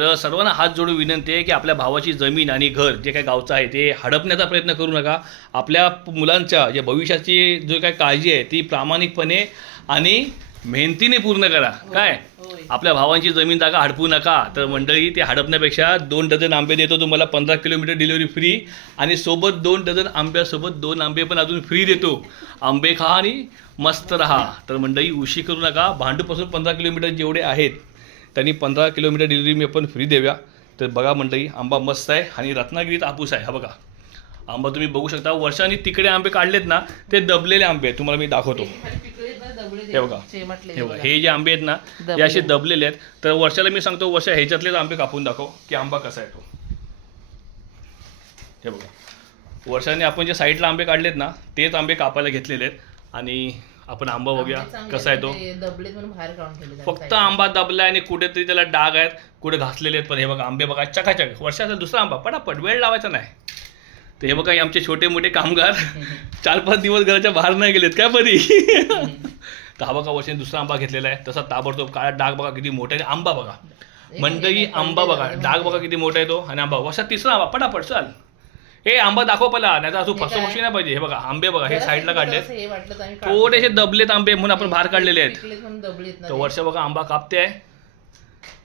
तर सर्वांना हात जोडून विनंती आहे की आपल्या भावाची जमीन आणि घर जे काही गावचं आहे ते हडपण्याचा प्रयत्न करू नका. आपल्या मुलांच्या जे भविष्याची जो काही काळजी आहे ती प्रामाणिकपणे आणि मेहनतीने पूर्ण करा. काय आपल्या भावांची जमीन जागा हडपू नका. तर मंडळी ते हडपण्यापेक्षा 2 डझन आंबे देतो तुम्हाला, 15 किलोमीटर डिलिव्हरी फ्री, आणि सोबत 2 डझन आंब्यासोबत 2 आंबे पण अजून फ्री देतो. आंबे खा आणि मस्त राहा. तर मंडळी उशी करू नका. भांडूपासून 15 किलोमीटर जेवढे आहेत त्यांनी 15 किलोमीटर डिलिव्हरी मी पण फ्री देऊया. तर बघा मंडळी आंबा मस्त आहे आणि रत्नागिरीत हापूस आहे. हा बघा आंबा तुम्ही बघू शकता. वर्षांनी तिकडे आंबे काढलेत ना ते दबलेले आंबे आहेत. तुम्हाला मी दाखवतो. हे बघा, हे बघा, हे जे आंबे आहेत ना हे असे दबलेले आहेत. तर वर्षाला मी सांगतो वर्षा ह्याच्यातलेच आंबे कापून दाखव की आंबा कसा आहे तो. हे बघा वर्षाने आपण जे साईडला आंबे काढलेत ना तेच आंबे कापायला घेतलेले आहेत. आणि आपण आंबा बघूया कसा आहे तो. फक्त आंबा दबला आणि कुठेतरी त्याला डाग आहेत, कुठे घासलेले आहेत. पण हे बघा आंबे बघा चकाचक. वर्षाचा दुसरा आंबा पटापट, वेळ लावायचा नाही. तर हे बघा आमचे छोटे मोठे कामगार 4-5 दिवस घराच्या बाहेर नाही गेलेत काय परी. तर हा बघा वर्षाने दुसरा आंबा घेतलेला आहे. तसा ताबडतोब काळा डाग बघा किती मोठा आहे. आंबा बघा मंडळी, आंबा बघा, डाग बघा किती मोठा आहे तो. आणि आंबा वर्षात तिसरा आंबा पटापट. चाल हे आंबा दाखव पहिला, नाही तर अजून फसवशी नाही पाहिजे. हे बघा आंबे बघा हे साईडला काढलेत, थोडेसे दबलेत आंबे म्हणून आपण बाहेर काढलेले आहेत. तर वर्ष बघा आंबा कापते आहे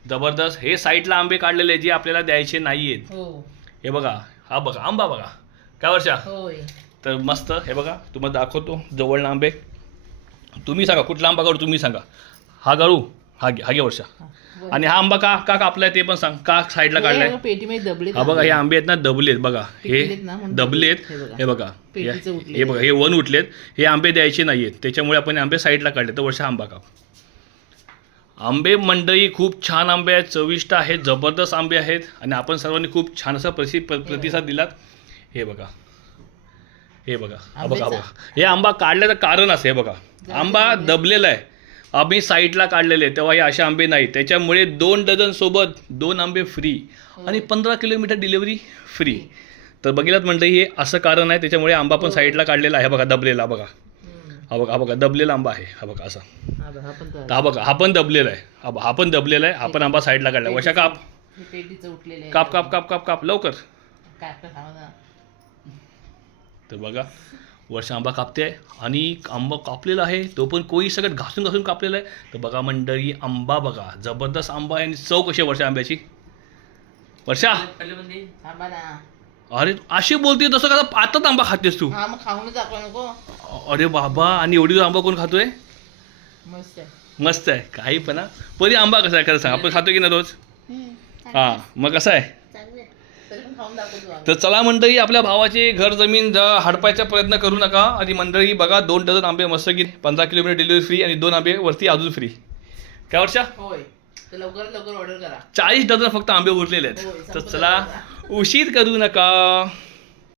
जबरदस्त. हे साईडला आंबे काढलेले आहेत जे आपल्याला द्यायचे नाही आहेत. हे बघा, हा बघा आंबा बघा काय वर्षा. तर मस्त. हे बघा तुम्हाला दाखवतो जवळनं आंबे. तुम्ही सांगा कुठला आंबा काढू, तुम्ही सांगा. हा गाळू, हा घे वर्षा. आणि हा आंबा का का कापलाय ते पण सांग, का साईडला काढलाय. हा बघा हे आंबे आहेत ना दबलेत बघा, हे दबलेत. हे बघा हे बघा हे वन उठलेत. हे आंबे द्यायचे नाहीयेत त्याच्यामुळे आपण आंबे साईडला काढले. तर वर्षा आंबा काप. आंबे मंडळी खूप छान आंबे आहेत, चविष्ट आहेत, जबरदस्त आंबे आहेत आणि आपण सर्वांनी खूप छान असा प्रतिसाद दिलात. हे बघा, हे बघा, हा बघा, बघा हे आंबा काढल्याचं कारण असं. हे बघा आंबा दबलेला आहे, आम्ही साईडला काढलेले तेव्हा हे असे आंबे नाही. त्याच्यामुळे 2 डझन सोबत 2 आंबे फ्री आणि 15 किलोमीटर डिलिव्हरी फ्री. तर बघितलात मंडळी हे असं कारण आहे. त्याच्यामुळे आंबा पण साईडला काढलेला आहे. बघा दबलेला बघा, हा बघा, हा बघा दबलेला आंबा आहे. हा बघा असा. हा बघा हा पण दबलेला आहे, हा पण दबलेला आहे. हा पण आंबा साईडला काढला. वर्षा काप काप काप काप काप काप लवकर. तर बघा वर्ष आंबा कापते आहे आणि आंबा कापलेला आहे तो पण कोई सगळं घासून घासून कापलेला आहे. तर बघा मंडळी आंबा बघा जबरदस्त आंबा आहे. आणि चव कशी आहे वर्षा आंब्याची. वर्षा अरे अशी बोलते तसं का आताच आंबा खातेस तू. अरे बाबा, आणि एवढी आंबा कोण खातोय. मस्त आहे काही पण. परी आंबा कसा आहे खरं सांग, आपण खातो की ना रोज. हां मग कसं आहे. तर चला मंडळी आपल्या भावाचे घर जमीन हडपायचा प्रयत्न करू नका. आणि मंडळी बघा 2 डझन आंबे मस्त की 15 किलोमीटर डिलिव्हरी फ्री आणि 2 आंबे वरती अजून फ्री. काय वर्षा लवकर ऑर्डर करा. 40 डझन फक्त आंबे उरलेले आहेत. तर चला उशीर करू नका.